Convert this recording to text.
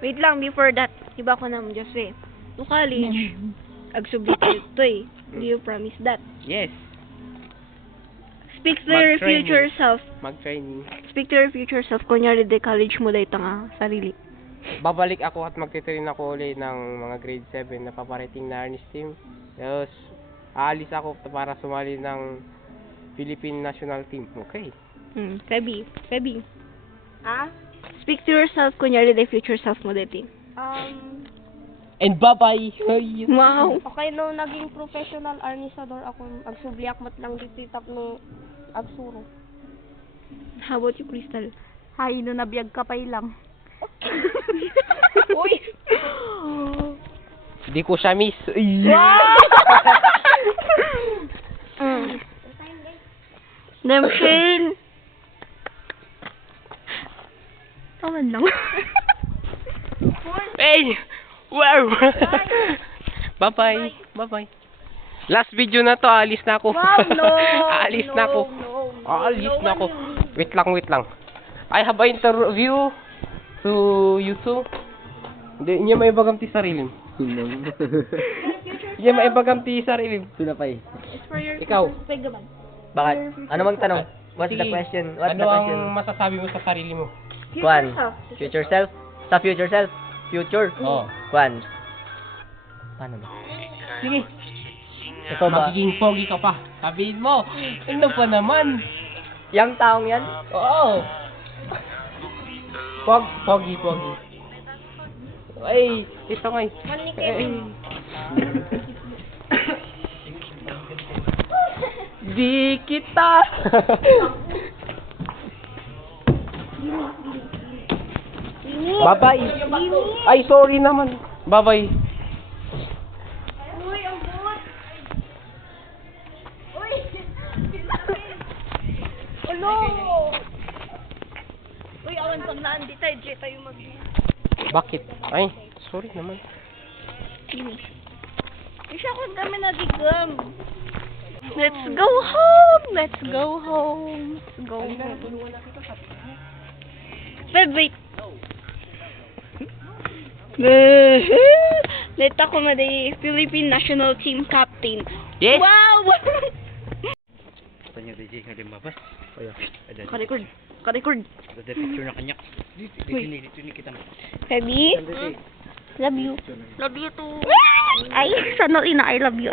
Wait lang, before that, iba ko na mo, Jose. No college, agsublit ito eh. Do you promise that? Yes. Speak to your Mag-training. future self. Mag-training. Speak to your future self. Kunyari, de college mo dahil nga sarili. Babalik ako at magtitrain ako ulit ng mga grade 7 na paparating na Ernest team. Tapos, aalis ako para sumali ng Philippine National Team. Okay. Feby. Speak to yourself, kunyari, de future self mo dahil. And bye-bye! Wow! Okay, no, naging professional arnisador ako. Agsubliak mat lang dititap no agsuro. How about you, Crystal? Hay, no, nabiyag ka pa lang. Uy! Di ko siya miss. Shane! Taman lang. Hey! Wow! Bye-bye! Bye-bye! Last video na to, alis na ako. Wow, no! Alis na ako. Alis na ako. Wait lang. I have an interview to you two. Hindi niya may bagamti sarili. Niya may bagamti sarili. Pinapay. It's for your Ikaw. Pegaman. Bakit? Ano mang tanong? What's the Sige. question? What's Ano the ang question? masasabi mo sa sarili mo? Kwan. Future self? Sa future self? Future? Oo. Kwan. Paano ba? Sige. Ikaw ba? Magiging pogi ka pa. Sabihin mo. Ano pa naman? Yang taong yan? Oo. Pogi. Ay, ito nga eh. Di kita. Bye-bye. Ay, sorry naman. Bye-bye. Uy, ang buot! Uy! Ulo! Uy, awan pag naandi tayo, J tayo mag... Bakit? Ay, sorry naman. Isya kung kami nagigam. Let's go home! Let's go home! Feb, wait. Let ako na the Philippine National Team Captain. Yes! Wow! Tanya DJ nga limabas. Ka-record. Ada picture na kanyak. Dito ni kita. Feby? Love you. Love you too. Ay, sana ina I love you.